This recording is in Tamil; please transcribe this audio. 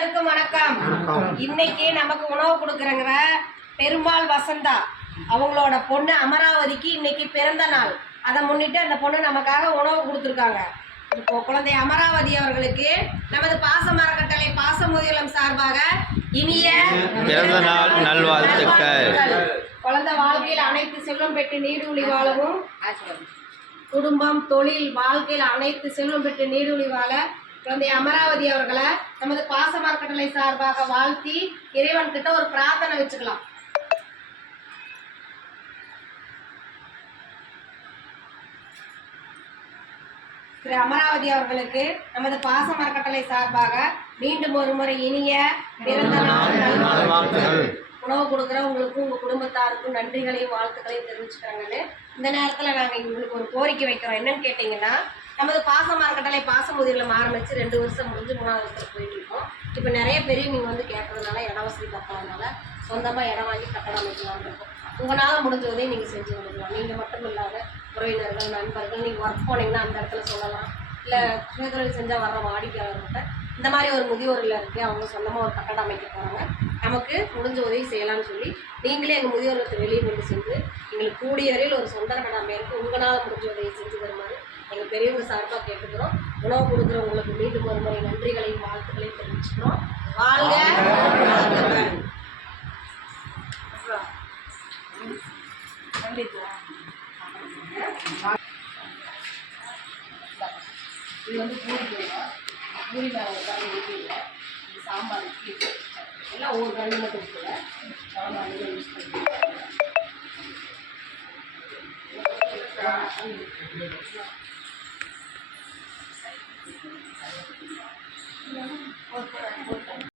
அனைவருக்கும் வணக்கம். இன்னைக்கு நமக்கு உணவு கொடுக்குறங்கிற பெருமாள் வசந்தா அவங்களோட பொண்ணு அமராவதிக்கு இன்னைக்கு பிறந்த நாள். அதை முன்னிட்டு அந்த பொண்ணு நமக்காக உணவு கொடுத்துருக்காங்க. இப்போ குழந்தை அமராவதி அவர்களுக்கு நமது பாசம் அறக்கட்டளை பாசமுதலம் சார்பாக இனிய பிறந்த நாள் நல்வாழ்த்துக்கள். குழந்தை வாழ்க்கையில் அனைத்து செல்வம் பெற்று நீடூழி வாழவும், குடும்பம் தொழில் வாழ்க்கையில் அனைத்து செல்வம் பெற்று நீடூழி வாழ குழந்தை அமராவதி அவர்களை நமது பாசம் அறக்கட்டளை சார்பாக வாழ்த்தி இறைவன் கிட்ட ஒரு பிரார்த்தனை வச்சுக்கலாம். திரு அமராவதி அவர்களுக்கு நமது பாசம் அறக்கட்டளை சார்பாக மீண்டும் ஒரு முறை இனிய பிறந்த நாள் நல்வாழ்த்துக்கள். உணவு கொடுக்குற உங்களுக்கும் உங்கள் குடும்பத்தாருக்கும் நன்றிகளையும் வாழ்த்துக்களையும் தெரிவிச்சுக்கிறாங்கன்னு இந்த நேரத்தில் நாங்கள் உங்களுக்கு ஒரு கோரிக்கை வைக்கிறோம். என்னன்னு கேட்டிங்கன்னா, நமது பாசம் அறக்கட்டளை பாசமுதிரில் ஆரம்பித்து 2 வருஷம் முடிஞ்சு 3வது வருஷத்துக்கு போயிட்டு இருக்கோம். இப்போ நிறைய பேர் நீங்கள் வந்து கேட்கறதுனால இட வசதி பத்தாதனால சொந்தமாக இடம் வாங்கி கட்டடம் அமைக்கலாம்னு இருக்கும். உங்களால் முடிஞ்ச உதவி நீங்கள் செஞ்சு கொடுக்கலாம். நீங்கள் மட்டும் இல்லாத உறவினர்கள் நண்பர்கள் நீங்கள் ஒர்க் போனீங்கன்னா அந்த இடத்துல சொல்லலாம். இல்லை சுயதொழில் செஞ்சால் வர்ற வாடிக்கையாளர்கிட்ட இந்த மாதிரி ஒரு முதியோர் இருக்குது, அவங்க சொந்தமாக ஒரு கட்டடம் அமைக்க போகிறாங்க, நமக்கு முடிஞ்ச உதவி செய்யலாம்னு சொல்லி நீங்களே எங்கள் முதியோர்களை வெளியே கொண்டு சென்று எங்களுக்கு கூடிய வரையில் ஒரு சொந்த கட்டடம் அமைக்க உங்களால் முடிஞ்ச உதவி செஞ்சு தருமாறு எங்கள் பெரியவங்க சார்பாக கேட்டுக்கிறோம். உணவு கொடுக்குறவங்களுக்கு மீண்டும் ஒரு முறை நன்றிகளையும் வாழ்த்துக்களையும் தெரிவிச்சுக்கிறோம். வாழ்க. இது வந்து பூரி நாங்கள் உட்காந்து ஊற்றிடுங்க. இது சாம்பார் இட்லி எல்லாம் ஒரு கண்டு மட்டும் இருக்குல்ல, சாம்பார் யூஸ் பண்ணி